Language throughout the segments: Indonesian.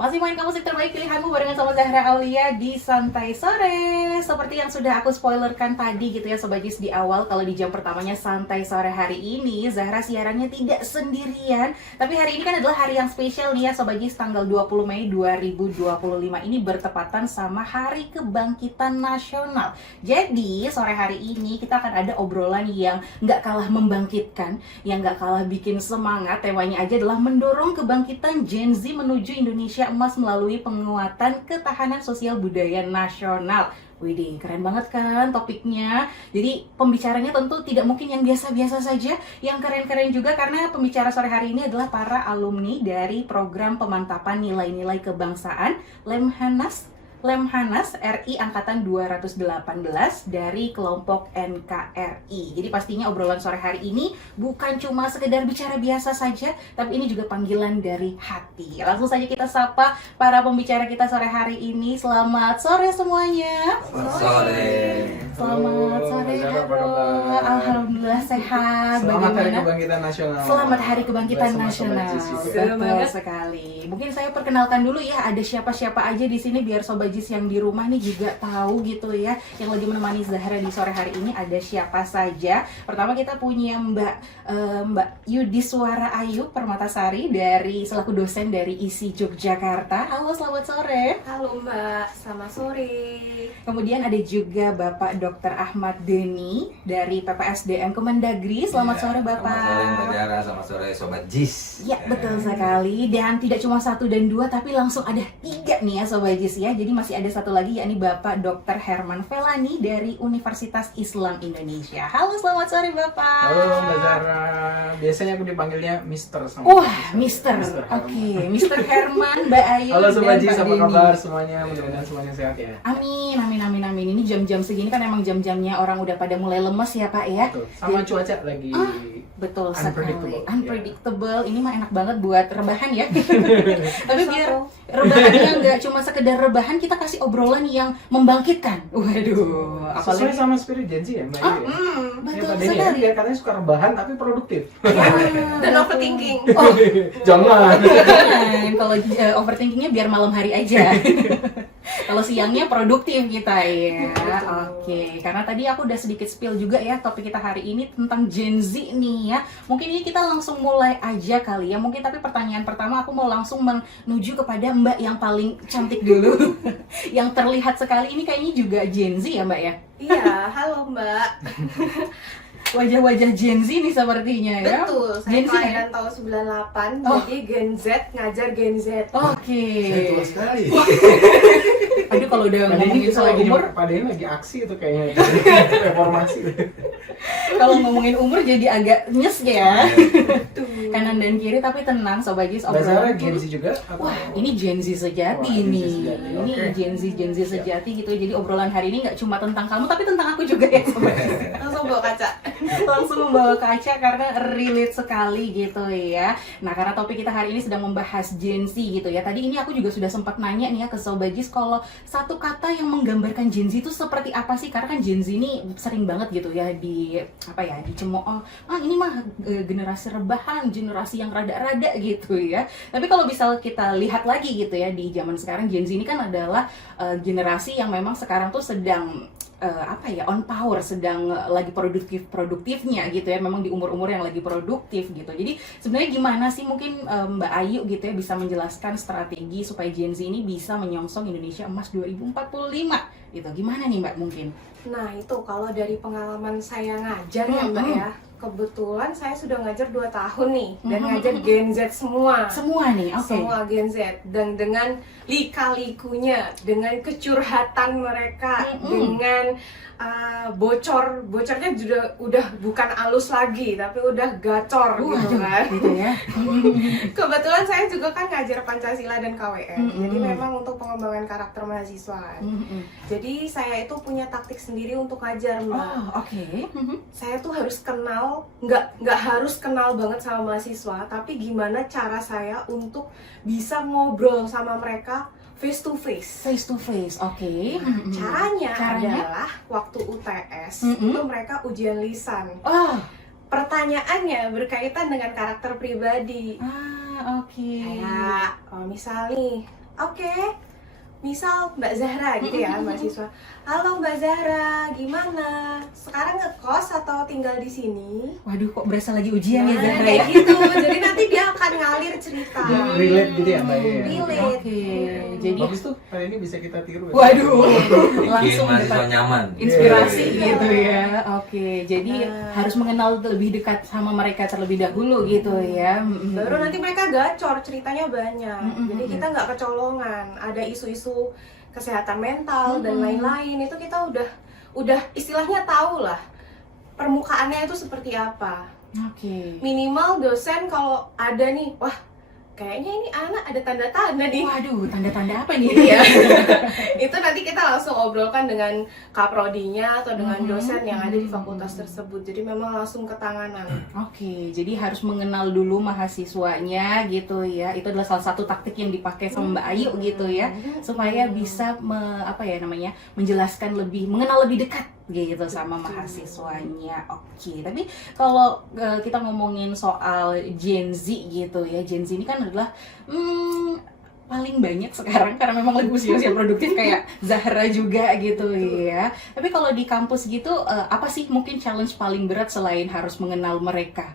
Masih mainkan musik terbaik pilihanmu barengan sama Zahra Aulia di Santai Sore. Seperti yang sudah aku spoilerkan tadi gitu ya Sobat Jis di awal, kalau di jam pertamanya Santai Sore hari ini Zahra siarannya tidak sendirian. Tapi hari ini kan adalah hari yang spesial nih ya Sobat Jis, tanggal 20 Mei 2025 ini bertepatan sama Hari Kebangkitan Nasional. Jadi sore hari ini kita akan ada obrolan yang nggak kalah membangkitkan, yang nggak kalah bikin semangat. Temanya aja adalah mendorong kebangkitan Gen Z menuju Indonesia Emas melalui penguatan ketahanan sosial budaya nasional. Widih, keren banget kan topiknya. Jadi pembicaranya tentu tidak mungkin yang biasa-biasa saja, yang keren-keren juga karena pembicara sore hari ini adalah para alumni dari program pemantapan nilai-nilai kebangsaan Lemhanas RI Angkatan 218 dari kelompok NKRI. Jadi pastinya obrolan sore hari ini bukan cuma sekedar bicara biasa saja, tapi ini juga panggilan dari hati. Langsung saja kita sapa para pembicara kita sore hari ini. Selamat sore semuanya. Selamat sore. Selamat sore. Alhamdulillah sehat. Selamat Hari Bagaimana? Kebangkitan Nasional. Selamat Hari Kebangkitan Bersama Nasional. Sobat Jis juga. Betul sekali. Mungkin saya perkenalkan dulu ya, ada siapa-siapa aja di sini biar Sobat Jis yang di rumah nih juga tahu gitu ya. Yang lagi menemani Zahra di sore hari ini ada siapa saja. Pertama kita punya Mbak Yudiswara Ayu Permatasari dari selaku dosen dari ISI Yogyakarta. Halo, selamat sore. Halo Mbak, selamat sore. Kemudian ada juga Bapak Dr. Ahmad Deni dari PPSDM Kemendagri. Selamat sore Bapak. Selamat sore Mbak Dara, selamat sore Sobat Jis. Ya, betul sekali. Dan tidak cuma 1 dan 2, tapi langsung ada 3 nih ya Sobat Jis ya. Jadi masih ada satu lagi, yakni Bapak Dr. Herman Felani dari Universitas Islam Indonesia. Halo, selamat sore Bapak. Halo Mbak Zara. Biasanya aku dipanggilnya Mister sama Wah, Mister. Mister. Oke, Mister Herman, Mbak Ayu, Halo Sobat dan Jis, Pak apa Denny. kabar semuanya? Mudah-mudahan semuanya sehat ya. Amin, amin, amin, amin. Ini jam-jam segini kan emang jam-jamnya orang udah pada mulai lemes ya Pak ya. Betul. Sama Jadi- cuaca lagi Betul sekali. Unpredictable. Unpredictable. Ini mah enak banget buat rebahan ya. Tapi biar rebahannya nggak cuma sekedar rebahan, kita kasih obrolan yang membangkitkan. Waduh, sesuai apalagi sama spirit Gen Z ya Mbak Ayu ya? betul Pak Denny ya, sekali. dia katanya suka rebahan tapi produktif. Dan overthinking. Oh, Jangan. jangan. Kalau overthinkingnya biar malam hari aja. Kalau siangnya produktif kita ya. Oke, karena tadi aku udah sedikit spill juga ya topik kita hari ini tentang Gen Z nih ya. Mungkin ini kita langsung mulai aja kali ya. Mungkin tapi pertanyaan pertama aku mau langsung menuju kepada Mbak yang paling cantik dulu. Yang terlihat sekali ini kayaknya juga Gen Z ya Mbak ya. Iya, halo Mbak. Wajah-wajah Gen Z nih sepertinya ya. Betul, saya Gen Z ya? kelahiran tahun 98, Oh. jadi Gen Z ngajar Gen Z. Oke. Saya tua sekali. Aduh kalau udah Pak Denny ngomongin kita soal lagi umur, Pak Denny lagi aksi itu kayaknya. Reformasi. kalau ngomongin umur jadi agak nyes ya. Tuh. Kanan dan kiri tapi tenang Sobat Jis, Mbak Zara obrolan. Gen Z juga? Atau- Wah, ini Gen Z sejati Wah, Gen Z nih. sejati, Ini oke. Gen Z sejati gitu. Jadi obrolan hari ini nggak cuma tentang kamu tapi tentang aku juga ya Sobat Jis. Langsung bawa kaca. Langsung membawa kaca karena relate sekali gitu ya. Nah, karena topik kita hari ini sedang membahas Gen Z gitu ya. Tadi ini aku juga sudah sempat nanya nih ya ke Sobat Jis, kalau satu kata yang menggambarkan Gen Z itu seperti apa sih? Karena kan Gen Z ini sering banget gitu ya dicemooh, ini mah generasi rebahan, generasi yang rada-rada gitu ya. Tapi kalau bisa kita lihat lagi gitu ya, di zaman sekarang Gen Z ini kan adalah generasi yang memang sekarang tuh sedang on power, sedang lagi produktifnya gitu ya, memang di umur-umur yang lagi produktif gitu. Jadi sebenarnya gimana sih mungkin Mbak Ayu gitu ya bisa menjelaskan strategi supaya Gen Z ini bisa menyongsong Indonesia Emas 2045 gitu. Gimana nih Mbak mungkin? Nah itu kalau dari pengalaman saya ngajar ya Mbak ya, kebetulan saya sudah ngajar 2 tahun nih, dan ngajar Gen Z semua. Semua nih, oke. Semua Gen Z, dan dengan lika-likunya, dengan kecurhatan mereka, dengan bocornya juga udah bukan halus lagi, tapi udah gacor gitu kan. Gitu ya. Kebetulan saya juga kan ngajar Pancasila dan KWN, jadi Mm-mm. memang untuk pengembangan karakter mahasiswa. Jadi saya itu punya taktik sendiri untuk ngajar Mbak. Oh, oke. Saya tuh harus kenal, nggak harus kenal banget sama mahasiswa, tapi gimana cara saya untuk bisa ngobrol sama mereka face to face. Face to face, oke. Caranya Caranya? adalah waktu UTS Mm-mm. itu mereka ujian lisan. Oh, Pertanyaannya berkaitan dengan karakter pribadi. oke. Kayak misal nih, Oke, misal Mbak Zahra gitu ya, mahasiswa. Halo Mbak Zahra, gimana? Sekarang ngekos atau tinggal di sini? Waduh, kok berasa lagi ujian ya Nah, Zahra kayak ya? gitu. Jadi nanti dia akan ngalir cerita. Relate gitu ya Mbak ya? Relate. Oke, jadi Bagus tuh, hari ini bisa kita tiru. waduh, Bikin langsung mahasiswa dapat nyaman. inspirasi Iya. gitu ya. Oke, jadi harus mengenal lebih dekat sama mereka terlebih dahulu gitu ya. Baru nanti mereka gacor, ceritanya banyak. Mm-mm. Jadi kita nggak kecolongan. Ada isu-isu kesehatan mental dan lain-lain, itu kita udah istilahnya tahu lah permukaannya itu seperti apa. Oke. Minimal dosen kalau ada nih, wah kayaknya ini anak ada tanda-tanda nih. Waduh, tanda-tanda apa nih? Iya. Itu nanti kita langsung obrolkan dengan kaprodinya atau dengan dosen yang ada di fakultas tersebut. Jadi memang langsung ke tanganan. Oke, jadi harus mengenal dulu mahasiswanya gitu ya. Itu adalah salah satu taktik yang dipakai sama Mbak Ayu gitu ya, supaya bisa menjelaskan mengenal lebih dekat gitu sama mahasiswanya. Oke, tapi kalau kita ngomongin soal Gen Z gitu ya, Gen Z ini kan adalah paling banyak sekarang karena memang lagi usia-usia produktif kayak Zahra juga gitu ya. Tapi kalau di kampus gitu, apa sih mungkin challenge paling berat selain harus mengenal mereka?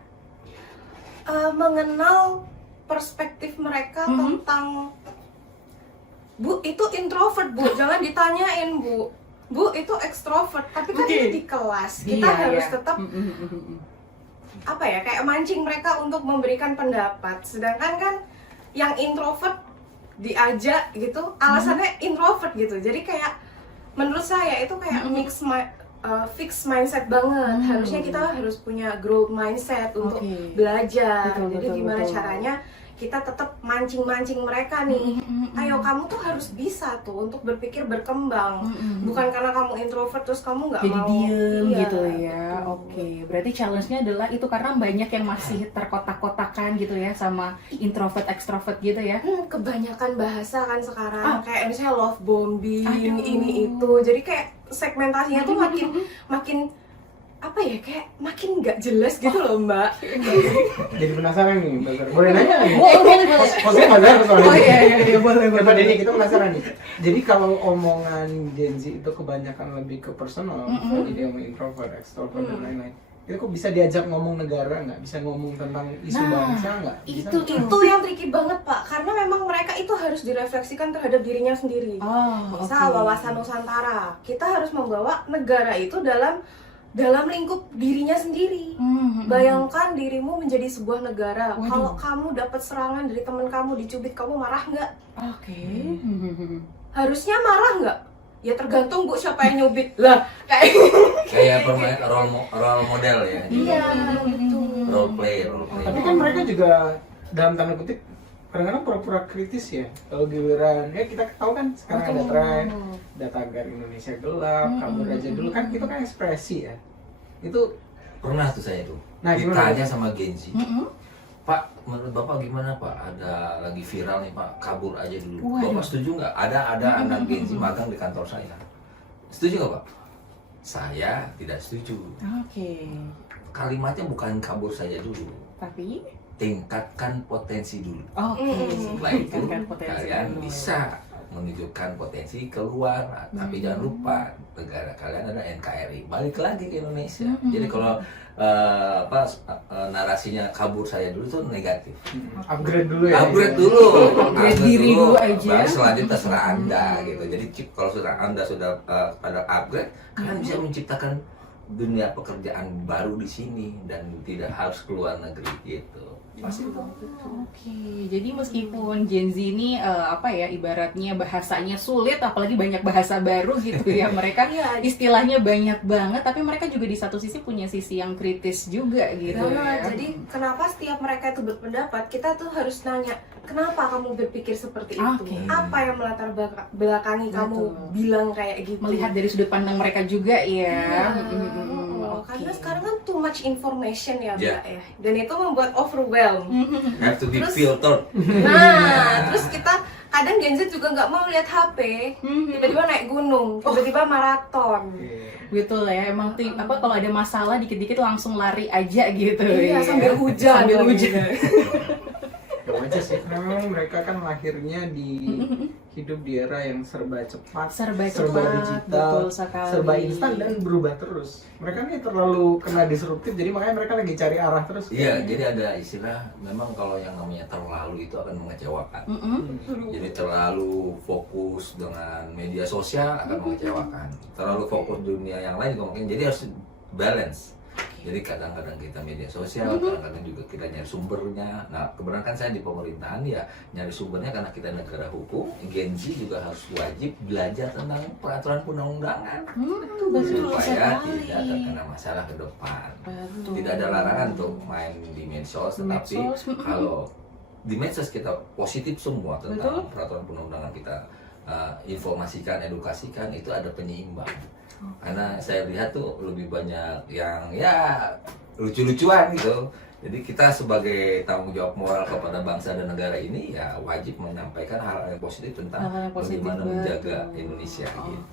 Mengenal perspektif mereka tentang Bu, itu introvert Bu, jangan ditanyain Bu. Bu, itu ekstrovert, tapi kan Oke. ini di kelas. Kita Iya, harus iya. tetap apa ya, kayak mancing mereka untuk memberikan pendapat. Sedangkan kan yang introvert diajak gitu, alasannya introvert gitu. Jadi kayak menurut saya itu kayak fixed mindset banget. Harusnya kita harus punya growth mindset untuk Oke. belajar. Betul, Jadi betul, gimana betul. caranya kita tetap mancing-mancing mereka nih. Ayo, kamu tuh harus bisa tuh untuk berpikir berkembang. Bukan karena kamu introvert terus kamu nggak Jadi mau diem Iya, gitu ya. betul. Oke, berarti challenge-nya adalah itu karena banyak yang masih terkotak-kotakan gitu ya sama introvert extrovert gitu ya. Kebanyakan bahasa kan sekarang kayak misalnya love bombing, Aduh. ini itu. Jadi kayak segmentasinya tuh makin apa ya, kayak makin nggak jelas gitu loh Mbak. Jadi penasaran nih Mbak Zahra. Boleh nanya nih? Boleh. Posnya Mbak Zahra soalnya. Oh iya, boleh. Ya Pak Denny, kita penasaran nih. Jadi kalau omongan Gen Z itu kebanyakan lebih ke personal, jadi yang introvert, extrovert dan lain-lain. Itu kok bisa diajak ngomong negara nggak? Bisa ngomong tentang isu Nah, bangsa nggak? Bisa itu nggak? Itu yang tricky banget Pak, karena memang mereka itu harus direfleksikan terhadap dirinya sendiri. Oh, Misal oke. wawasan Nusantara, kita harus membawa negara itu dalam lingkup dirinya sendiri. Bayangkan dirimu menjadi sebuah negara. Waduh. Kalau kamu dapat serangan dari teman kamu, dicubit, kamu marah nggak? Oke. Harusnya marah nggak? Ya tergantung Bu siapa yang nyubit. Lah, kayak Kayak pemain role model ya. iya, betul. Role play. Tapi kan mereka juga dalam tanda kutip kadang-kadang pura-pura kritis ya. Kalau giliran, ya kita tahu kan sekarang ada tren, ada tagar Indonesia gelap, kabur aja dulu kan itu kan ekspresi ya. Itu Pernah tuh saya tuh. Nah, gimana? Ditanya sama Gen Z. Pak, menurut Bapak gimana Pak? Ada lagi viral nih Pak, kabur aja dulu. Waduh. Bapak setuju nggak? Ada anak Gen Z magang di kantor saya. Setuju nggak Pak? Saya tidak setuju. Oke. Kalimatnya bukan kabur saja dulu, Tapi tingkatkan potensi dulu. oke. Setelah itu Tingkatkan potensi kalian dulu. bisa menunjukkan potensi keluar. Tapi jangan lupa negara kalian ada NKRI. Balik lagi ke Indonesia. Jadi kalau narasinya kabur saya dulu tuh negatif. upgrade dulu ya. Upgrade dulu. Upgrade diri dulu aja. Baru selanjutnya terserah Anda gitu. Jadi kalau sudah Anda sudah pada upgrade, kalian bisa menciptakan dunia pekerjaan baru di sini dan tidak harus keluar negeri gitu. Pasti itu. Oke, jadi meskipun Gen Z ini ibaratnya bahasanya sulit, apalagi banyak bahasa baru gitu ya, mereka Iya. istilahnya banyak banget, tapi mereka juga di satu sisi punya sisi yang kritis juga gitu Nah, ya. jadi kenapa setiap mereka itu berpendapat, kita tuh harus nanya, kenapa kamu berpikir seperti itu? Oke. Apa yang melatar belakangi kamu Betul. bilang kayak gitu? Melihat dari sudut pandang mereka juga ya. Oke. Karena sekarang kan too much information ya, Yeah. Mbak ya. Dan itu membuat overwhelm. Have to be Terus- filtered. Nah, terus kita kadang Gen Z juga nggak mau lihat HP, tiba-tiba naik gunung, tiba-tiba maraton. Betul ya, emang kalau ada masalah dikit-dikit langsung lari aja gitu Iya, ya. sambil hujan. Sambil lagi. hujan. Gak macet aja sih. Memang mereka kan lahirnya di hidup di era yang serba cepat, serba cepat, digital, betul sekali. serba instan dan berubah terus. Mereka nih terlalu kena disruptif, jadi makanya mereka lagi cari arah terus. Iya, jadi ada istilah memang kalau yang namanya terlalu itu akan mengecewakan. Jadi terlalu fokus dengan media sosial akan mengecewakan. Terlalu fokus dunia yang lain juga mungkin. Jadi harus balance. Jadi kadang-kadang kita media sosial, kadang-kadang juga kita nyari sumbernya. Nah, kebetulan kan saya di pemerintahan ya nyari sumbernya karena kita negara hukum. Gen Z juga harus wajib belajar tentang peraturan perundang-undangan Betul supaya sekali. tidak terkena masalah ke depan. Betul. Tidak ada larangan untuk main di medsos, tetapi Medsos, kalau di medsos kita positif semua tentang Betul. peraturan perundang-undangan kita informasikan, edukasikan, itu ada penyeimbang. Karena saya lihat tuh lebih banyak yang ya lucu-lucuan gitu. Jadi kita sebagai tanggung jawab moral kepada bangsa dan negara ini ya wajib menyampaikan hal-hal yang positif tentang Hal-hal yang positif, bagaimana menjaga betul. Indonesia gitu.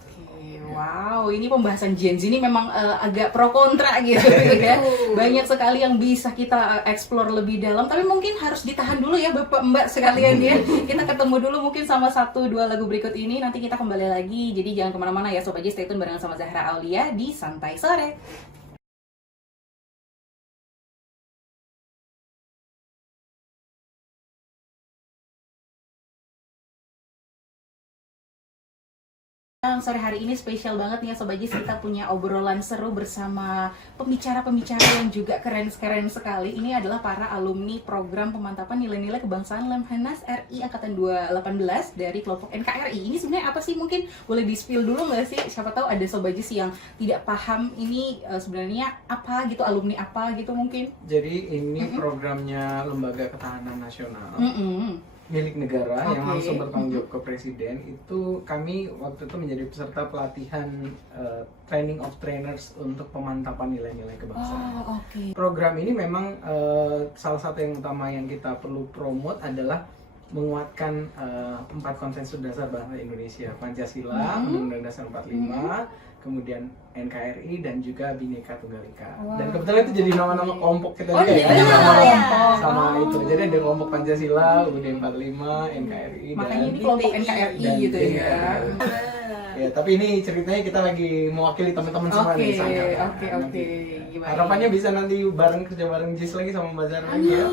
Wow, ini pembahasan Gen Z ini memang agak pro kontra gitu ya. Banyak sekali yang bisa kita explore lebih dalam, tapi mungkin harus ditahan dulu ya Bapak Mbak sekalian ya. Kita ketemu dulu mungkin sama 1-2 lagu berikut ini, nanti kita kembali lagi. Jadi jangan kemana-mana ya Sobat J, stay tune barengan sama Zahra Aulia di Santai Sore. Sore hari ini spesial banget nih ya Sobat Jis, kita punya obrolan seru bersama pembicara-pembicara yang juga keren-keren sekali. Ini adalah para alumni program pemantapan nilai-nilai kebangsaan Lemhanas RI Angkatan 2018 dari kelompok NKRI. Ini sebenarnya apa sih? Mungkin boleh di-spill dulu nggak sih? Siapa tahu ada Sobat Jis yang tidak paham ini sebenarnya apa gitu, alumni apa gitu mungkin. Jadi ini programnya Lembaga Ketahanan Nasional. Milik negara yang Oke. langsung bertanggung jawab ke presiden. Itu kami waktu itu menjadi peserta pelatihan training of trainers untuk pemantapan nilai-nilai kebangsaan. Oh, oke. Program ini memang salah satu yang utama yang kita perlu promote adalah menguatkan 4 konsensus dasar bangsa Indonesia, Pancasila, Undang-Undang Dasar 45, kemudian NKRI dan juga Bhinneka Tunggal Ika. Wow. Dan kebetulan itu jadi nama-nama kelompok kita Oh, juga ya. jadi Nama ya. sama Oh. itu. Jadi ada kelompok Pancasila, UUD 45, NKRI Makanya ini dan kelompok NKRI dan gitu ya. ya, tapi ini ceritanya kita lagi mewakili teman-teman semua Oke, nih sana. oke. Gimana? Harapannya bisa nanti bareng kerja bareng Jis lagi sama Mbak Zara lagi ya.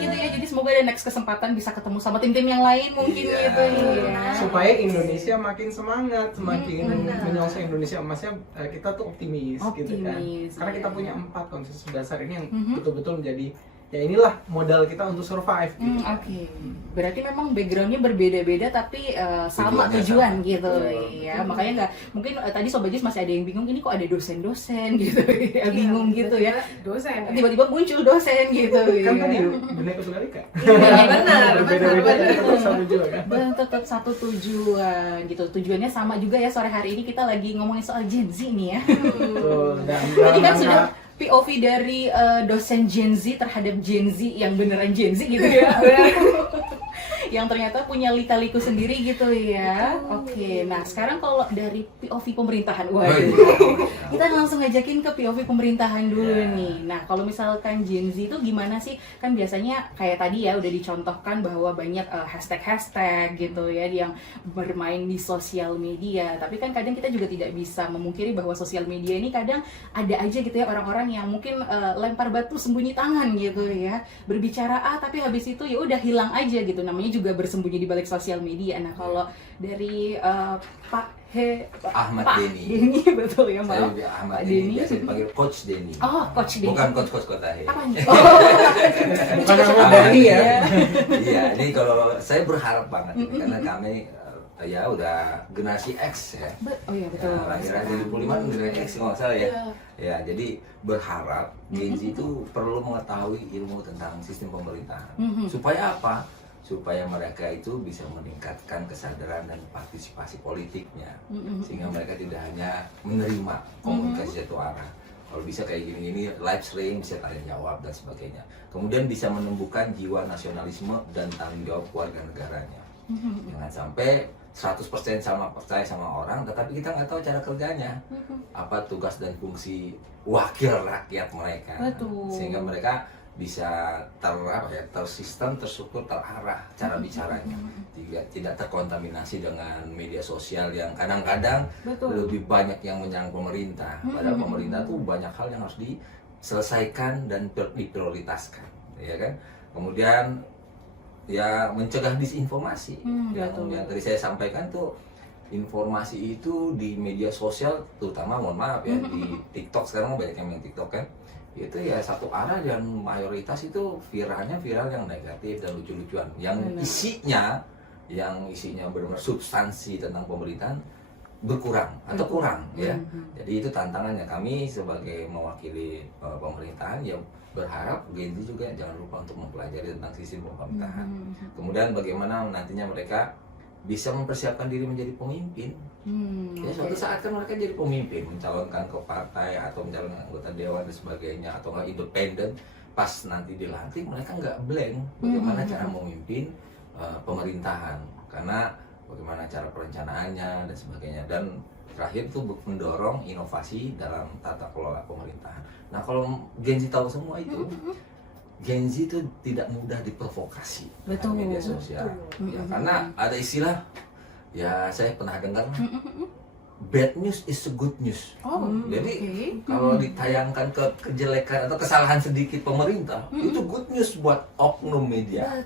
Gitu ya, jadi semoga ada next kesempatan bisa ketemu sama tim-tim yang lain mungkin Iya. gitu ya. Supaya Indonesia makin semangat, semakin benar. menyongsong Indonesia emasnya, kita tuh optimis gitu kan. Optimis, Karena kita iya. punya 4 konsensus dasar ini yang betul-betul menjadi ya inilah modal kita untuk survive gitu. Oke. Berarti memang backgroundnya berbeda-beda tapi sama Tujuannya tujuan sama. gitu ya. Makanya nggak mungkin tadi Sobat Jis masih ada yang bingung ini kok ada dosen-dosen gitu ya. Bingung gitu ya. Dosen. Tiba-tiba muncul dosen gitu Kan ya. tadi Bhinneka Tunggal Ika. Iya, benar, Berbeda-beda benar. tetap satu juga kan. Tetap satu tujuan gitu. Tujuannya sama juga ya. Sore hari ini kita lagi ngomongin soal Gen Z nih ya. Betul. Dan Tadi dalam kan rangka- sudah POV dari dosen Gen Z terhadap Gen Z yang beneran Gen Z gitu ya. Yang ternyata punya lika-liku sendiri gitu ya. Oke, nah sekarang kalau dari POV pemerintahan, waduh, kita langsung ngajakin ke POV pemerintahan dulu Ya. nih. Nah kalau misalkan Gen Z itu gimana sih? Kan biasanya kayak tadi ya udah dicontohkan bahwa banyak hashtag-hashtag gitu ya yang bermain di sosial media. Tapi kan kadang kita juga tidak bisa memungkiri bahwa sosial media ini kadang ada aja gitu ya orang-orang yang mungkin lempar batu sembunyi tangan gitu ya. Berbicara tapi habis itu ya udah hilang aja gitu. Namanya juga bersembunyi di balik sosial media. Nah kalau dari Pak Ahmad Pak Denny. betul ya Saya maaf. lebih Ahmad Pak Denny, Denny. biasa dipanggil Coach Denny. Oh, Coach Denny. Bukan coach kota ya. Apa nih? Bukan Ahmad Dhani ya. Iya, ini kalau saya berharap banget ini, karena kami ya udah generasi X ya. Oh iya betul. Ya, lahiran 2005 generasi X kalau nggak salah ya. Ya, jadi berharap Gen Z itu perlu mengetahui ilmu tentang sistem pemerintahan. Supaya apa? Supaya mereka itu bisa meningkatkan kesadaran dan partisipasi politiknya, sehingga mereka tidak hanya menerima komunikasi satu arah. Kalau bisa kayak gini-gini live stream, bisa tanya jawab dan sebagainya. Kemudian bisa menumbuhkan jiwa nasionalisme dan tanggung jawab warga negaranya. Jangan sampai 100% sama percaya sama orang, tetapi kita nggak tahu cara kerjanya. Apa tugas dan fungsi wakil rakyat mereka. Betul. Sehingga mereka bisa tersistem, terstruktur, terarah cara bicaranya, tidak terkontaminasi dengan media sosial yang kadang-kadang Betul. lebih banyak yang menyerang pemerintah, padahal pemerintah tuh banyak hal yang harus diselesaikan dan diprioritaskan, ya kan. Kemudian ya mencegah disinformasi, yang tadi saya sampaikan tuh, informasi itu di media sosial, terutama mohon maaf ya di TikTok, sekarang banyak yang main TikTok kan, itu ya satu arah dan mayoritas itu viral yang negatif dan lucu-lucuan, yang isinya benar-benar substansi tentang pemerintahan berkurang atau kurang ya. Jadi itu tantangannya, kami sebagai mewakili pemerintahan ya berharap Gen Z juga jangan lupa untuk mempelajari tentang sistem pemerintahan. Kemudian bagaimana nantinya mereka bisa mempersiapkan diri menjadi pemimpin. Ya suatu saat kan mereka jadi pemimpin, mencalonkan ke partai atau mencalonkan anggota dewan dan sebagainya, atau nggak independen. Pas nanti dilantik mereka nggak blank bagaimana cara memimpin pemerintahan, karena bagaimana cara perencanaannya dan sebagainya. Dan terakhir itu mendorong inovasi dalam tata kelola pemerintahan. Nah kalau Gen Z tahu semua itu, Gen Z itu tidak mudah diprovokasi dengan media sosial. Ya, karena ada istilah, ya saya pernah dengar, bad news is a good news. Jadi kalau ditayangkan kejelekan atau kesalahan sedikit pemerintah, itu good news buat oknum media.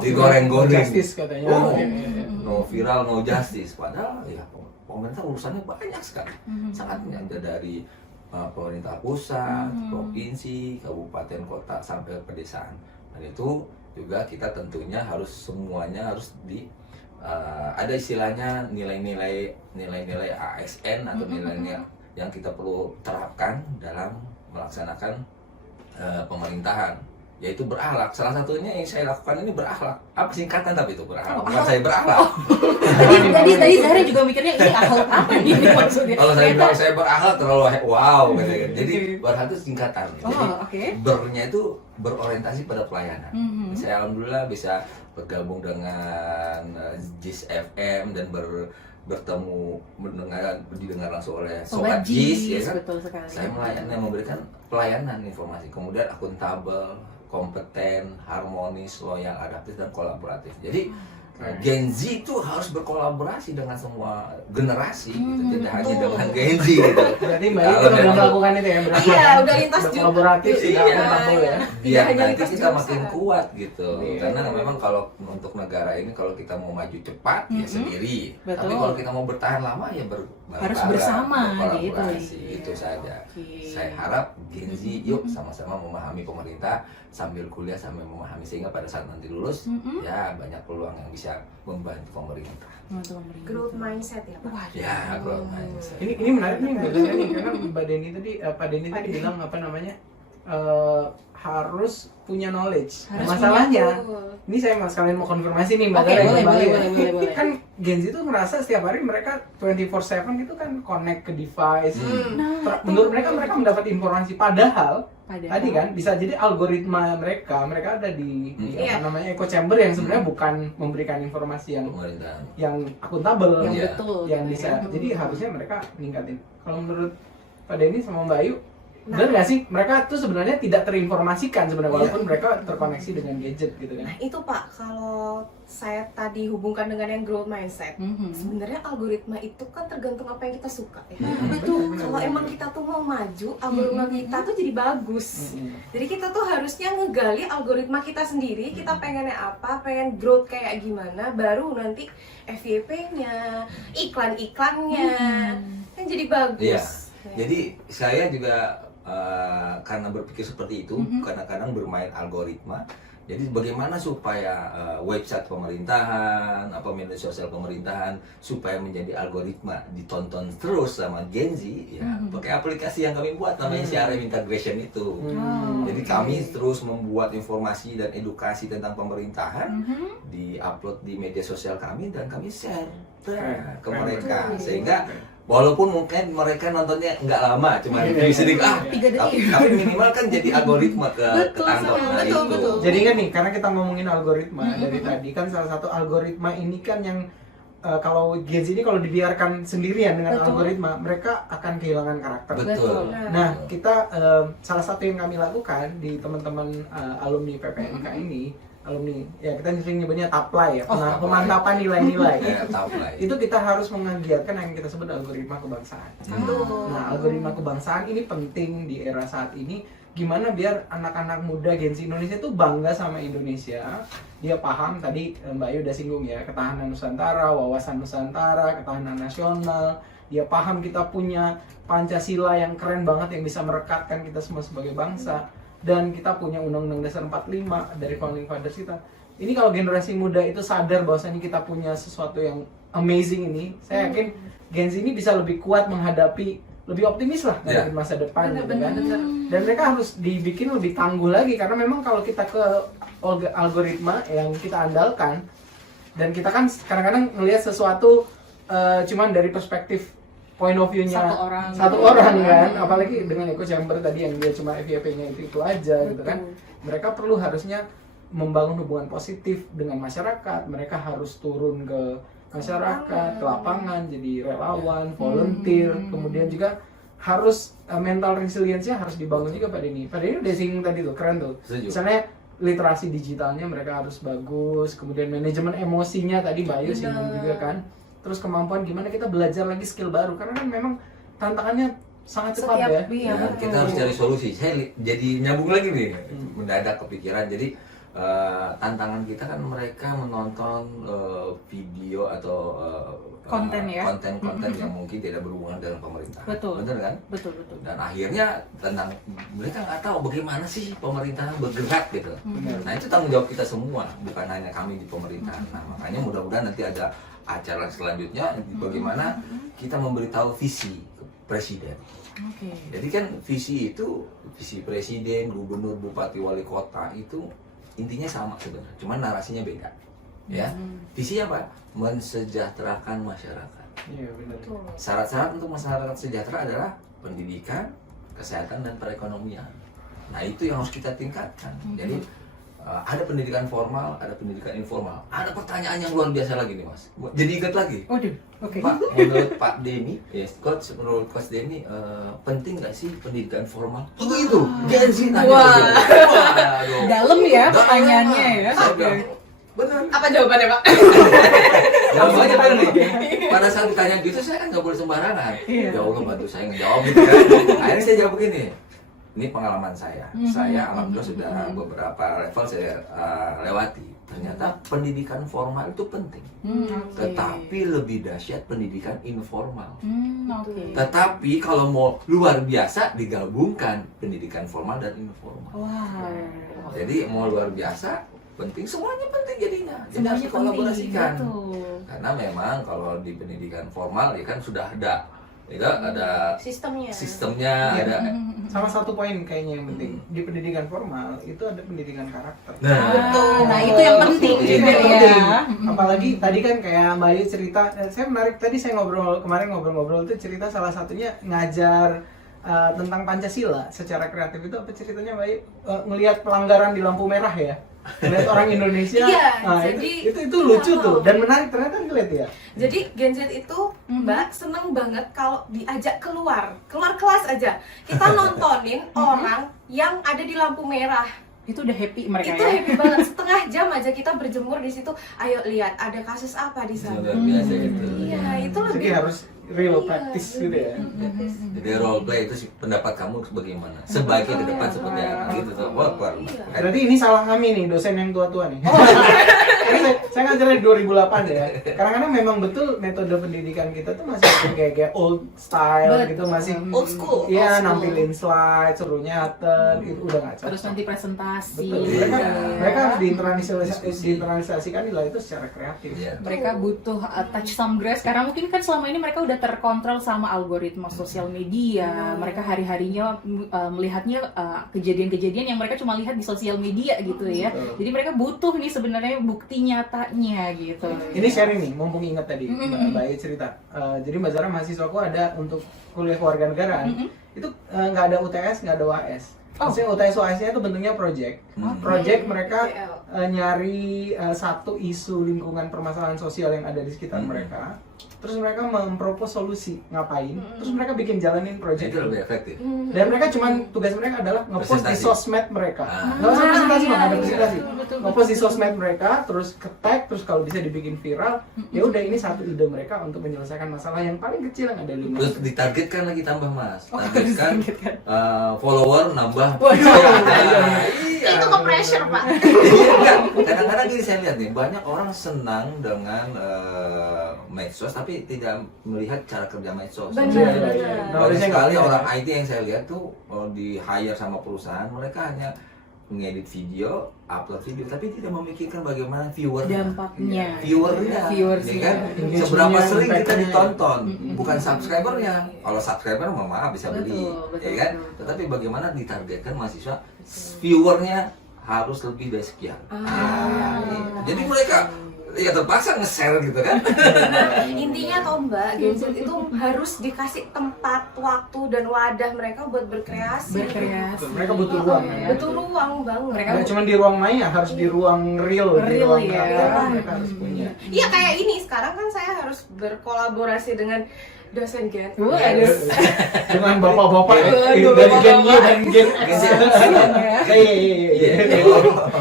Digoreng-goreng. No justice katanya. No viral, no justice. Padahal ya pemerintah urusannya banyak sekali. Sangat ada dari pemerintah pusat, provinsi, kabupaten, kota, sampai pedesaan. Dan itu juga kita tentunya semuanya harus ada istilahnya nilai-nilai ASN atau nilai-nilai yang kita perlu terapkan dalam melaksanakan pemerintahan, yaitu berakhlak. Salah satunya yang saya lakukan ini berakhlak. Apa singkatan tapi itu berakhlak? Bukan saya berakhlak. Tadi Zahra juga mikirnya ini akhlak apa nih maksudnya? Kalau saya bilang saya berakhlak terlalu wow gitu kan. Jadi berakhlak itu singkatan. Jadi bernya itu berorientasi pada pelayanan. Saya alhamdulillah bisa bergabung dengan JIS FM dan didengar langsung oleh Sobat JIS, ya kan? Betul sekali. Saya memberikan pelayanan informasi, kemudian akuntabel, kompeten, harmonis, loyal, adaptif, dan kolaboratif. Jadi Gen Z itu harus berkolaborasi dengan semua generasi, gitu. Tidak hanya dengan Gen Z gitu. Berarti Mbak Yu udah melakukan itu ya, berarti Iya, udah lintas juga. kolaboratif sih, akuntabel ya. Biar hanya nanti lintas kita jurusan. makin kuat gitu. Iya. Karena memang kalau untuk negara ini, kalau kita mau maju cepat ya sendiri. Betul. Tapi kalau kita mau bertahan lama ya Harus bersama, berkolaborasi. gitu. Itu saja. Oke. Saya harap Gen Z yuk sama-sama memahami pemerintah sambil kuliah, sambil memahami, sehingga pada saat nanti lulus ya banyak peluang yang bisa membantu pemerintah. Growth mindset ya Pak. Ya, growth mindset. Ini menarik nih Mbak Zahra nih, karena Mbak Denny tadi, Pak Denny tadi bilang apa namanya, harus punya knowledge. Harus Masalahnya, Betul. ini saya sekalian mau konfirmasi nih Mbak Oke, Zahra, boleh, kembali ya. boleh. Kan Gen Z tuh ngerasa setiap hari mereka 24/7 gitu kan connect ke device. Menurut mereka mendapat informasi, padahal tadi kan bisa jadi algoritma mereka ada di apa namanya echo chamber yang sebenarnya bukan memberikan informasi Pemerintahan. yang akuntabel, Yang Iya. betul. yang gitu bisa. ya. Jadi harusnya mereka meningkatin. Kalau menurut Pak Denny sama Mbak Ayu, benar nggak sih mereka tuh sebenarnya tidak terinformasikan sebenarnya, walaupun mereka terkoneksi dengan gadget gitu kan? Nah itu Pak, kalau saya tadi hubungkan dengan yang growth mindset, sebenarnya algoritma itu kan tergantung apa yang kita suka ya. Betul. Kalau emang kita tuh mau maju, algoritma kita tuh jadi bagus. Jadi kita tuh harusnya ngegali algoritma kita sendiri, kita pengennya apa, pengen growth kayak gimana, baru nanti FYP-nya, iklan-iklannya, kan jadi bagus. Iya. Ya. Jadi saya juga karena berpikir seperti itu, kadang-kadang bermain algoritma. Jadi bagaimana supaya website pemerintahan, media sosial pemerintahan supaya menjadi algoritma ditonton terus sama Gen Z, ya pakai aplikasi yang kami buat namanya CRM integration itu. Jadi kami terus membuat informasi dan edukasi tentang pemerintahan, di-upload di media sosial kami dan kami share ke mereka, sehingga walaupun mungkin mereka nontonnya nggak lama, cuma sedikit tapi minimal kan jadi algoritma ke tangkap. Nah, itu. betul. Jadi kan nih, karena kita ngomongin algoritma dari tadi kan, salah satu algoritma ini kan yang kalau Gen Z ini kalau dibiarkan sendirian dengan Betul. algoritma, mereka akan kehilangan karakter. Betul. Nah, kita salah satu yang kami lakukan di teman-teman alumni PPNK ini, alumni ya kita sering nyebutnya taplay ya, pemantapan nilai-nilai. Ya, tahu lah. Itu kita harus menggiatkan yang kita sebut algoritma kebangsaan. Nah, algoritma kebangsaan ini penting di era saat ini. Gimana biar anak-anak muda Gen Z Indonesia itu bangga sama Indonesia. Dia paham tadi Mbak Ayu udah singgung ya, ketahanan Nusantara, wawasan Nusantara, ketahanan nasional. Dia paham kita punya Pancasila yang keren banget yang bisa merekatkan kita semua sebagai bangsa. Dan kita punya Undang-Undang Dasar 45 dari Founding Fathers kita. Ini kalau generasi muda itu sadar bahwasanya kita punya sesuatu yang amazing ini, saya yakin Gen Z ini bisa lebih kuat menghadapi, lebih optimis lah dari masa depan gitu kan. Dan mereka harus dibikin lebih tangguh lagi karena memang kalau kita ke algoritma yang kita andalkan dan kita kan kadang-kadang ngelihat sesuatu cuman dari perspektif point of view-nya satu orang kan, apalagi dengan echo chamber tadi yang dia cuma FYP-nya itu aja gitu kan. Mereka perlu harusnya membangun hubungan positif dengan masyarakat, mereka harus turun ke masyarakat, ke lapangan, jadi relawan, volunteer, kemudian juga harus mental resilience-nya harus dibangun juga pada ini. Pada ini udah singgung tadi tuh, keren tuh. Setuju. Misalnya literasi digitalnya mereka harus bagus, kemudian manajemen emosinya tadi Mbak Ayu singgung juga kan. Terus kemampuan gimana kita belajar lagi skill baru karena kan memang tantangannya sangat cepat ya. Ya, kita harus cari solusi. Saya jadi nyambung lagi nih, mendadak kepikiran. Jadi tantangan kita kan mereka menonton video atau Konten ya? konten-konten yang mungkin tidak berhubungan dengan pemerintah. Betul. Benar kan? Betul. Dan akhirnya tentang mereka nggak tahu bagaimana sih pemerintah bergerak gitu. Nah itu tanggung jawab kita semua, bukan hanya kami di pemerintahan. Nah makanya mudah-mudahan nanti ada acara selanjutnya bagaimana kita memberitahu visi presiden. Jadi kan visi itu visi presiden, gubernur, bupati, wali kota itu intinya sama sebenarnya, cuma narasinya beda. Ya, visinya apa? Mensejahterakan masyarakat. Iya benar. Syarat-syarat untuk masyarakat sejahtera adalah pendidikan, kesehatan, dan perekonomian. Nah itu yang harus kita tingkatkan. Jadi ada pendidikan formal, ada pendidikan informal. Ada pertanyaan yang luar biasa lagi nih Mas. Jadi ingat lagi. Waduh, oke. Pak, menurut Pak Denny, menurut Coach Denny, penting nggak sih pendidikan formal? Itu, Gen Z nanya. Waduh. Dalam ya pertanyaannya ya. Saya Oke. bilang, benar. Apa jawabannya, Pak? Jawabannya benar nih. Pada saat ditanya gitu, saya kan nggak boleh sembarangan. Iya. Ya Allah, bantu saya ngejawab gitu kan. Akhirnya saya jawab begini. Ini pengalaman saya. Saya alhamdulillah sudah beberapa level saya lewati. Ternyata pendidikan formal itu penting. Tetapi lebih dahsyat pendidikan informal. Tetapi kalau mau luar biasa digabungkan pendidikan formal dan informal. Wow. Jadi mau luar biasa penting, semuanya penting jadinya. Jadi harus Semuanya penting, dikolaborasikan. betul. Karena memang kalau di pendidikan formal ya kan sudah ada sistemnya, Iya. ada. Sama satu poin kayaknya yang penting di pendidikan formal itu ada pendidikan karakter. Nah, itu yang penting Itu juga yang ya. penting. Apalagi tadi kan kayak Mbak Ayu cerita, saya menarik tadi saya ngobrol-ngobrol itu cerita salah satunya ngajar tentang Pancasila secara kreatif itu apa ceritanya Mbak Ayu? Ngelihat pelanggaran di lampu merah ya. Lihat orang Indonesia, Iya, nah, jadi itu lucu tuh dan menarik ternyata ngeliat ya. Jadi Gen Z itu Mbak seneng banget kalau diajak keluar kelas aja. Kita nontonin orang yang ada di lampu merah. Itu udah happy mereka Itu ya. happy banget. Setengah jam aja kita berjemur di situ. Ayo lihat ada kasus apa di sana. Luar biasa gitu. Iya, itu Jadi lebih harus real Iya, practice gitu ya. Jadi role play itu sih pendapat kamu bagaimana? Sebaiknya ke depan seperti apa gitu tuh. Wah, keluar. Berarti ini salah kami nih, dosen yang tua-tua nih. Ini saya ngajar dari 2008 ya. Kadang-kadang memang betul metode pendidikan kita tuh masih kayak old style gitu, masih old school. Iya, nampilin slide, suruh nyatet, itu udah nggak cocok. Terus nanti presentasi. Betul. Iya. Mereka harus diinternalisasikan nilai itu secara kreatif. Iya. Mereka butuh touch some grass karena mungkin kan selama ini mereka udah terkontrol sama algoritma sosial media. Mereka hari-harinya melihatnya kejadian-kejadian yang mereka cuma lihat di sosial media gitu ya. Betul. Jadi mereka butuh nih sebenarnya bukti nyatanya gitu. Ini sharing nih, mumpung ingat tadi Mbak Ayu cerita. Jadi Mbak Zara mahasiswaku ada untuk kuliah kewarganegaraan. Itu nggak ada UTS, nggak ada UAS. Maksudnya UTS UAS-nya itu bentuknya project. Project mereka UGL. nyari satu isu lingkungan permasalahan sosial yang ada di sekitar mereka. Terus mereka mempropos solusi ngapain. Terus mereka bikin jalanin project Itu lebih efektif. dan mereka cuman tugas mereka adalah ngepost di Presentasi. sosmed mereka. Ah. Nggak usah presentasi, iya, Bang, ada iya. presentasi. Betul, Ngepost di sosmed mereka, terus ke-tag, terus kalau bisa dibikin viral, ya udah ini satu ide mereka untuk menyelesaikan masalah yang paling kecil yang ada di Terus masyarakat. ditargetkan lagi tambah Mas. Oh, Targetkan ditargetkan. follower nambah. Waduh. Iya. Itu ke pressure, Pak. Iya, enggak. Kadang-kadang gini saya lihat nih, banyak orang senang dengan medsos tapi tidak melihat cara kerja medsos. Benar, Iya, iya, benar. iya. Banyak Knowledge-nya sekali nggak ada. orang IT yang saya lihat tuh di hire sama perusahaan, mereka hanya mengedit video, upload video, tapi tidak memikirkan bagaimana viewernya. Dampaknya. Viewernya, Viewersnya. ya kan? Engagementnya, Seberapa sering kita impactnya. ditonton, bukan subscribernya. Kalau subscriber mohon maaf bisa beli, Betul, ya kan? betul. Tetapi bagaimana ditargetkan mahasiswa viewernya harus lebih dari sekian. Gitu. Jadi mereka ya terpaksa nge-share gitu kan. Intinya toh Mbak, Gen Z itu harus dikasih tempat, waktu dan wadah mereka buat berkreasi. Berkreasi. Mereka butuh ruang, ya. Butuh ruang banget. Mereka Nggak cuma di ruang maya, harus di ruang real, di Real, ruang ya. nyata, mereka harus punya. Iya kayak ini sekarang kan saya harus berkolaborasi dengan dosen Gen. Waduh. Dengan bapak-bapak Waduh, dari Gen Y bapak-bapak. dan Gen X. Gen Z. Iya.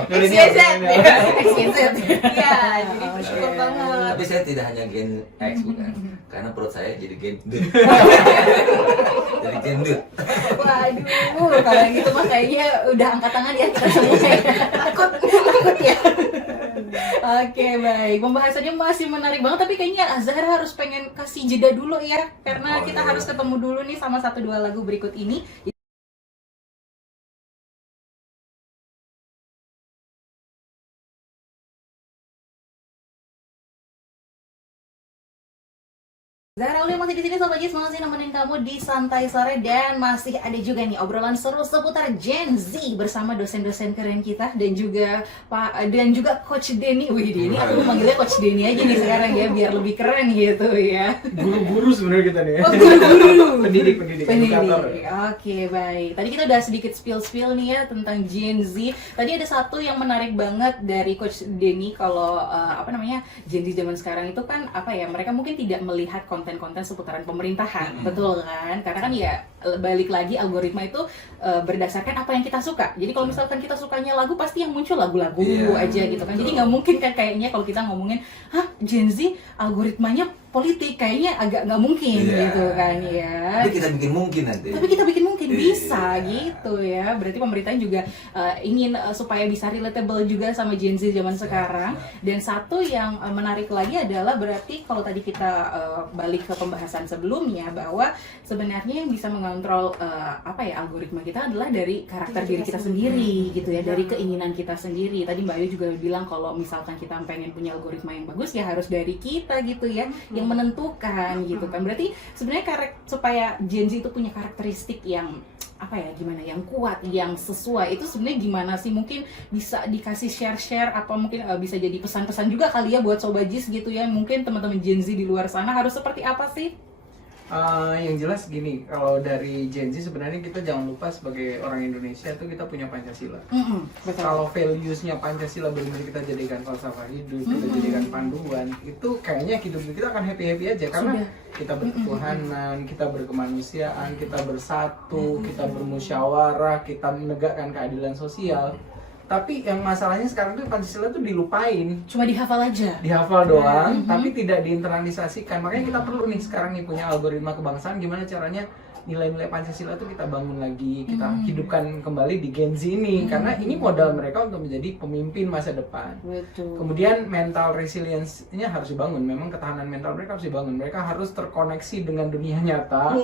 Dari XYZ. XYZ. Iya, jadi bersyukur Oke. banget. Tapi saya tidak hanya Gen X bukan, karena perut saya jadi Gen D. Jadi Gen D. Waduh, kalau gitu mah kayaknya udah angkat tangan ya kita semua. Takut ya. Oke, baik. Pembahasannya masih menarik banget, tapi kayaknya Zahra harus pengen kasih jeda dulu ya, karena Oh, kita iya. harus ketemu dulu nih sama 1-2 lagu berikut ini. Zahra Aulia masih di sini Sobat Jis, masih nemenin kamu di Santai Sore dan masih ada juga nih obrolan seru seputar Gen Z bersama dosen-dosen keren kita dan juga Coach Denny. Wih, ini aku manggilnya Coach Denny aja nih sekarang ya biar lebih keren gitu ya. Guru-guru sebenarnya kita nih. Oh, guru-guru. Pendidik, edukator. Oke, baik. Tadi kita udah sedikit spill nih ya tentang Gen Z. Tadi ada satu yang menarik banget dari Coach Denny kalau Gen Z zaman sekarang itu kan mereka mungkin tidak melihat konten-konten seputaran pemerintahan, betul kan? Karena kan ya balik lagi algoritma itu berdasarkan apa yang kita suka. Jadi kalau misalkan kita sukanya lagu pasti yang muncul lagu-lagu aja gitu kan. Jadi nggak mungkin kan kayaknya kalau kita ngomongin, Gen Z algoritmanya politik kayaknya agak nggak mungkin gitu kan ya. Tapi kita bikin mungkin nanti. Tapi kita bikin mungkin bisa Iya. gitu ya. Berarti pemerintah juga ingin supaya bisa relatable juga sama Gen Z zaman sekarang. Dan satu yang menarik lagi adalah berarti kalau tadi kita balik ke pembahasan sebelumnya bahwa sebenarnya yang bisa mengontrol algoritma kita adalah dari karakter diri kita sendiri gitu ya, dari keinginan kita sendiri. Tadi Mbak Ayu juga bilang kalau misalkan kita pengen punya algoritma yang bagus ya harus dari kita gitu ya, yang menentukan gitu kan. Berarti sebenarnya supaya Gen Z itu punya karakteristik yang yang kuat, yang sesuai, itu sebenarnya gimana sih? Mungkin bisa dikasih share apa mungkin bisa jadi pesan-pesan juga kali ya buat Sobat Jis gitu ya. Mungkin teman-teman Gen Z di luar sana harus seperti apa sih? Yang jelas gini, kalau dari Gen Z sebenarnya kita jangan lupa sebagai orang Indonesia itu kita punya Pancasila. Betul. Kalau values-nya Pancasila benar-benar kita jadikan falsafah hidup, kita jadikan panduan, itu kayaknya hidup kita akan happy-happy aja karena kita berketuhanan, kita berkemanusiaan, kita bersatu, kita bermusyawarah, kita menegakkan keadilan sosial. Tapi yang masalahnya sekarang tuh Pancasila tuh dilupain, Cuma dihafal aja. dihafal doang, tapi tidak diinternalisasikan. Makanya kita perlu nih sekarang nih punya algoritma kebangsaan, gimana caranya nilai-nilai Pancasila itu kita bangun lagi, kita hidupkan kembali di Gen Z ini, karena ini modal mereka untuk menjadi pemimpin masa depan. Betul. Kemudian mental resilience-nya harus dibangun. Memang ketahanan mental mereka harus dibangun. Mereka harus terkoneksi dengan dunia nyata.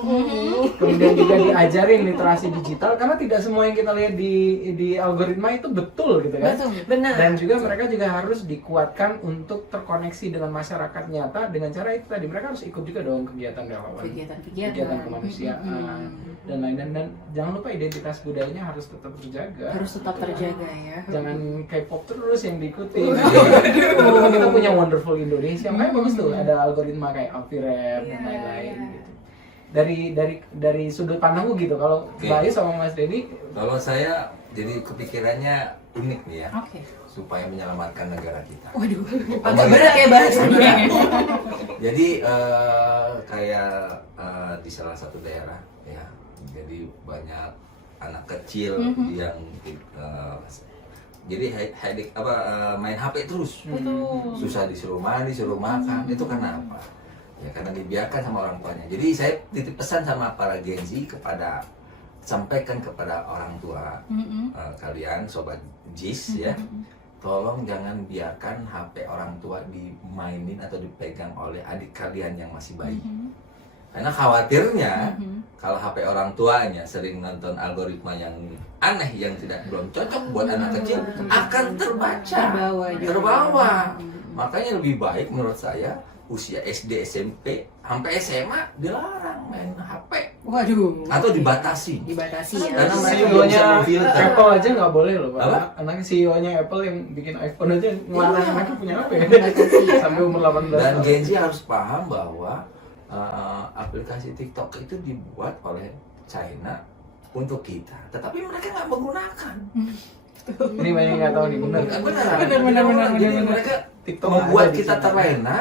Kemudian juga diajarin literasi digital karena tidak semua yang kita lihat di algoritma itu betul gitu kan. Betul. Benar. Dan juga mereka juga harus dikuatkan untuk terkoneksi dengan masyarakat nyata dengan cara itu tadi, mereka harus ikut juga dong kegiatan relawan, kegiatan kemanusiaan dan lain dan jangan lupa identitas budayanya harus tetap terjaga. Harus tetap terjaga ya. Jangan K-pop terus yang diikuti. Kita punya Wonderful Indonesia, makanya bagus tuh ada algoritma kayak Alfirep dan lain-lain gitu. dari sudut pandangku gitu. Kalau Oke. Mbak Ayu sama Mas Denny, Kalau saya jadi kepikirannya unik nih ya, Oke. supaya menyelamatkan negara kita. Waduh, agak berat ya bahasanya. Jadi kayak di salah satu daerah ya, jadi banyak anak kecil yang jadi main HP terus, Betul. susah disuruh mandi, disuruh makan. Itu karena apa? Ya karena dibiarkan sama orang tuanya. Jadi saya titip pesan sama para Gen Z sampaikan kepada orang tua kalian, sobat JIS ya. Tolong jangan biarkan HP orang tua dimainin atau dipegang oleh adik kalian yang masih bayi. Karena khawatirnya kalau HP orang tuanya sering nonton algoritma yang aneh yang belum cocok buat anak kecil akan Terbawa juga. terbawa. Makanya lebih baik menurut saya usia SD, SMP, sampai SMA dilarang main HP Waduh. atau dibatasi. Dibatasi ya. Karena mereka CEO-nya bisa memfilter. Apple aja nggak boleh loh, Pak. Apa? Anaknya CEO-nya Apple yang bikin iPhone aja ngelarang anaknya punya HP Dibatasi ya. sampai umur 18 Dan tahun. Gen Z harus paham bahwa aplikasi TikTok itu dibuat oleh China untuk kita, tetapi mereka nggak menggunakan. Ini banyak yang nggak tahu nih, bener. Benar. Jadi mereka TikTok membuat ada di kita sana. terlena,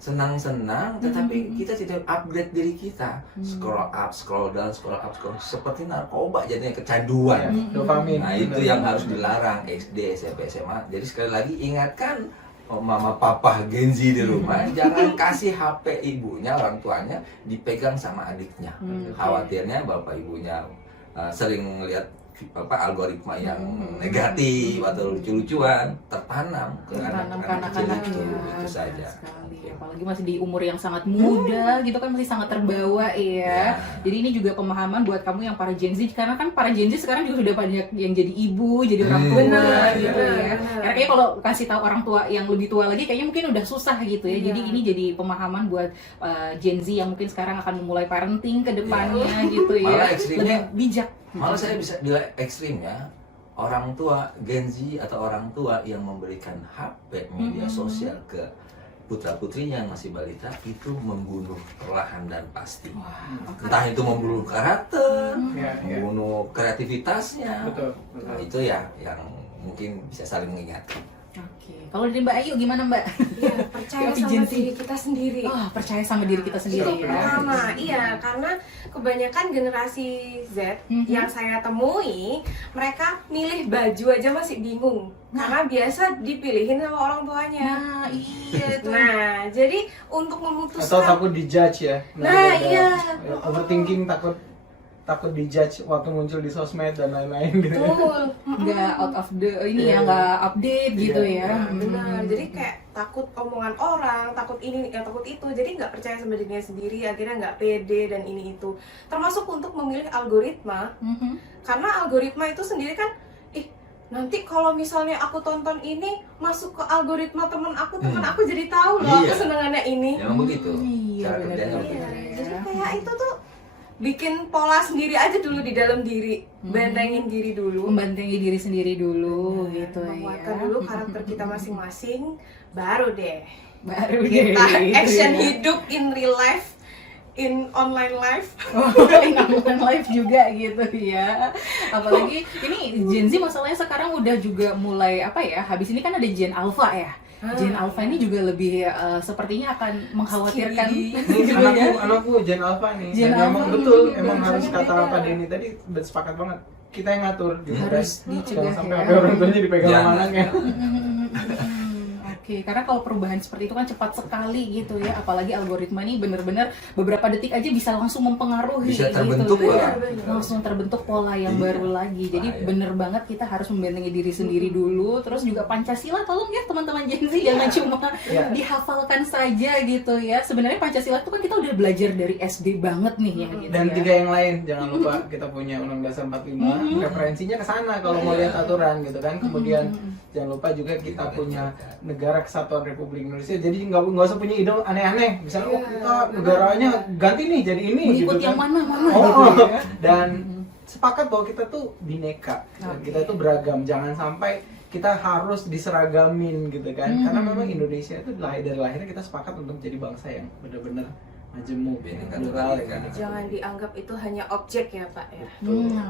senang-senang, tetapi kita tidak upgrade diri kita. Scroll up, scroll down, seperti narkoba jadinya kecanduan. Ya, dopamin. Nah itu Bener. yang harus dilarang SD, SMP, SMA. Jadi sekali lagi ingatkan mama papa Gen Z di rumah, jangan kasih HP ibunya, orang tuanya dipegang sama adiknya. Khawatirnya bapak ibunya sering lihat algoritma yang negatif atau lucu-lucuan tertanam ke anak-anak kecil itu saja. Sekali. Apalagi masih di umur yang sangat muda gitu kan, masih sangat terbawa ya. Jadi ini juga pemahaman buat kamu yang para Gen Z, karena kan para Gen Z sekarang juga sudah banyak yang jadi ibu, jadi orang tua Benar, gitu benar, ya. benar. Karena kayaknya kalau kasih tahu orang tua yang lebih tua lagi kayaknya mungkin udah susah gitu ya. Jadi ini jadi pemahaman buat Gen Z yang mungkin sekarang akan memulai parenting ke depannya gitu ya. Malah ekstrimnya- Lebih bijak. Malah saya bisa bilang ekstrim ya, orang tua Gen Z atau orang tua yang memberikan HP media sosial ke putra-putrinya yang masih balita itu membunuh perlahan dan pasti. Entah itu membunuh karakter, Ya, ya. membunuh kreativitasnya. Betul, Nah, betul. itu ya yang mungkin bisa saling mengingatkan. Oke. Kalau dari Mbak Ayu gimana Mbak? Iya, percaya Tapi sama Gen Z. diri kita sendiri. Oh, percaya sama diri kita sendiri Itu ya. pertama, iya, karena kebanyakan generasi Z yang saya temui, mereka milih baju aja masih bingung. Karena biasa dipilihin sama orang tuanya. Nah, iya itu. Nah, jadi untuk Atau memutuskan takut dijudge ya. Nah, iya. Overthinking, takut dijudge waktu muncul di sosmed dan lain-lain gitu. betul. Nggak out of the ini ya, nggak update gitu ya. Benar, jadi kayak takut omongan orang, takut ini, takut itu, jadi nggak percaya sama dirinya sendiri, akhirnya nggak pede dan ini itu. Termasuk untuk memilih algoritma, karena algoritma itu sendiri kan, nanti kalau misalnya aku tonton ini masuk ke algoritma temen aku jadi tahu loh aku Iya. senengannya ini. Yang begitu. Iya, Cara benar. kerjanya Iya, begitu. jadi kayak itu tuh bikin pola sendiri aja dulu di dalam diri, bentengin diri dulu. Membantengi diri sendiri dulu gitu Menguatkan ya. dulu karakter kita masing-masing, baru deh Baru kita deh, action gitu ya. hidup in real life, in online life. In online live juga gitu ya. Apalagi ini Gen Z masalahnya sekarang udah juga mulai apa ya? Habis ini kan ada Gen Alpha ya. Gen Alpha ini juga lebih sepertinya akan mengkhawatirkan juga ya. Anakku Gen Alpha nih. Gen Dan emang Alpha. betul, emang Bahasanya harus kata beda. Pak Denny tadi sepakat banget. Kita yang ngatur gitu Harus kan. dicegah Jangan sampai ya. apa orang tuanya dipegang Jangan. sama anaknya. Oke, karena kalau perubahan seperti itu kan cepat sekali gitu ya, apalagi algoritma ini benar-benar beberapa detik aja bisa langsung mempengaruhi Bisa gitu terbentuk ya. lah. Langsung terbentuk pola yang Iya. baru lagi. Jadi Bahaya. bener banget kita harus membentengi diri sendiri dulu. Terus juga Pancasila, tolong ya teman-teman Gen Z jangan cuma Iya. dihafalkan saja gitu ya. Sebenarnya Pancasila itu kan kita udah belajar dari SD banget nih ya gitu Dan ya. tiga yang lain, jangan lupa kita punya Undang-Undang Dasar 45, referensinya ke sana kalau mau lihat aturan gitu kan. Kemudian jangan lupa juga kita punya Negara Kesatuan Republik Indonesia. Jadi nggak usah punya ide aneh-aneh. Misalnya oh, kita negaranya ganti nih jadi ini Mengikut gitu yang kan. mana Oh, gitu ya. dan sepakat bahwa kita tuh bineka, Oke. kita tuh beragam. Jangan sampai kita harus diseragamin gitu kan. Karena memang Indonesia itu dari lahirnya kita sepakat untuk jadi bangsa yang benar-benar majemuk, Bineka plural Tunggal ya. Ika. Jangan dianggap itu hanya objek ya Pak ya.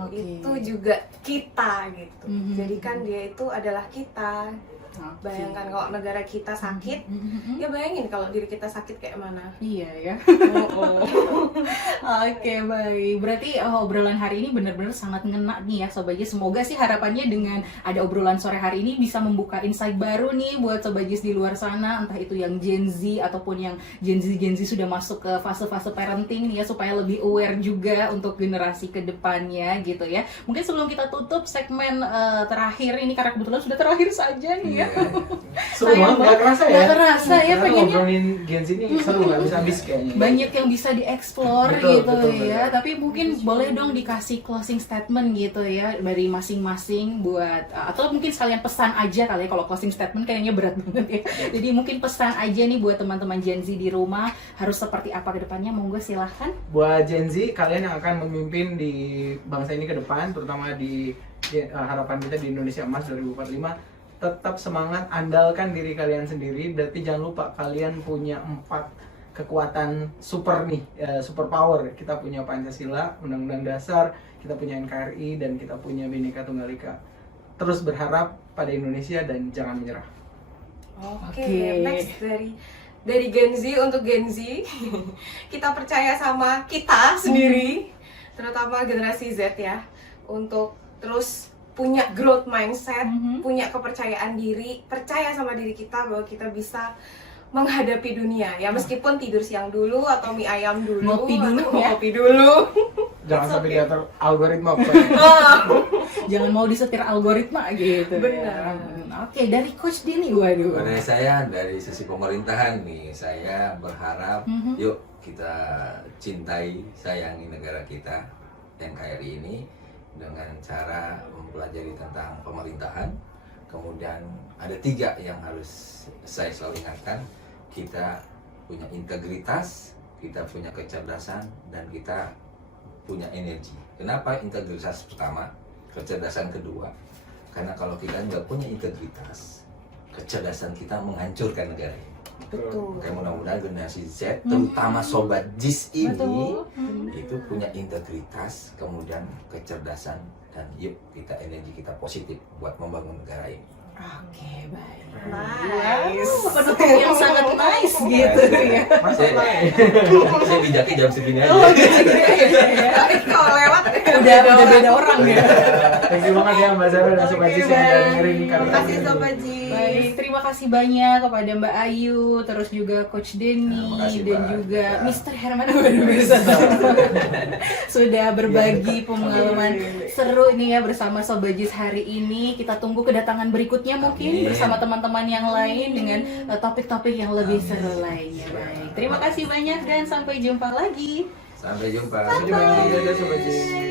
Oke. Itu juga kita gitu. Mhm. Jadi kan dia itu adalah kita. Oke. Bayangkan kalau negara kita sakit, Mhm. ya bayangin kalau diri kita sakit kayak mana. Iya ya. Oh. Oke, baik. Berarti obrolan hari ini benar-benar sangat ngena nih ya Sobajis. Semoga sih harapannya dengan ada obrolan sore hari ini bisa membuka insight baru nih buat Sobajis di luar sana, entah itu yang Gen Z ataupun yang Gen Z sudah masuk ke fase-fase parenting nih ya, supaya lebih aware juga untuk generasi kedepannya gitu ya. Mungkin sebelum kita tutup segmen terakhir ini, karena kebetulan sudah terakhir saja nih ya. Iya. Seru banget, nggak kerasa ya? Nggak kerasa ya, Karena pengennya ngobrolin Gen Z ini seru, nggak bisa habis kayaknya. banyak yang bisa dieksplor Betul, gitu betul, ya. betul. Tapi mungkin boleh dong dikasih closing statement gitu ya dari masing-masing buat atau mungkin sekalian pesan aja kali ya, kalau closing statement kayaknya berat banget ya. Jadi mungkin pesan aja nih buat teman-teman Gen Z di rumah harus seperti apa ke depannya, monggo silahkan. Buat Gen Z, kalian yang akan memimpin di bangsa ini ke depan, terutama di harapan kita di Indonesia Emas 2045, tetap semangat, andalkan diri kalian sendiri. Berarti jangan lupa kalian punya 4 kekuatan super nih, super power. Kita punya Pancasila, Undang-Undang Dasar, kita punya NKRI, dan kita punya Bhinneka Tunggal Ika. Terus berharap pada Indonesia dan jangan menyerah. Oke, Oke. next dari Gen Z untuk Gen Z, kita percaya sama kita sendiri, terutama generasi Z ya, untuk terus punya growth mindset, punya kepercayaan diri, percaya sama diri kita bahwa kita bisa menghadapi dunia ya, meskipun tidur siang dulu atau mie ayam dulu, Ngopi dulu atau ya. ngopi dulu. Jangan It's sampai okay. diatur algoritma pokoknya. Jangan mau disetir algoritma gitu. Benar. Ya. Oke, dari Coach Dini, waduh. Dari saya, dari sisi pemerintahan nih, saya berharap yuk kita cintai, sayangi negara kita NKRI ini dengan cara mempelajari tentang pemerintahan. Kemudian ada 3 yang harus saya selalu ingatkan. Kita punya integritas, kita punya kecerdasan, dan kita punya energi. Kenapa integritas pertama, kecerdasan kedua? Karena kalau kita nggak punya integritas, kecerdasan kita menghancurkan negara ini. Betul. Oke, mudah-mudahan generasi Z, terutama sobat JIS ini, Betul. itu punya integritas, kemudian kecerdasan, dan yuk kita energi kita positif buat membangun negara ini. Oke, baik. Nice. Penutup yang sangat nice gitu ya. Saya bijaknya jam segini aja. Oh, gitu ya. Tapi kalau lewat Udah beda orang ya. Thank you banget ya Mbak Zara dan Sobat Jis yang udah dengerin Terima kami. kasih Sobat Jis. Baik, terima kasih banyak kepada Mbak Ayu, terus juga Coach Denny, Terima kasih, dan Mbak. juga Ya. Mr. Herman sudah berbagi pengalaman seru ini ya bersama Sobat Jis hari ini. Kita tunggu kedatangan berikutnya mungkin Amin. bersama teman-teman yang lain dengan topik-topik yang lebih seru lainnya. Baik, terima kasih banyak dan sampai jumpa lagi. Sampai jumpa. Sampai jumpa. Dadah, Sobat Jis.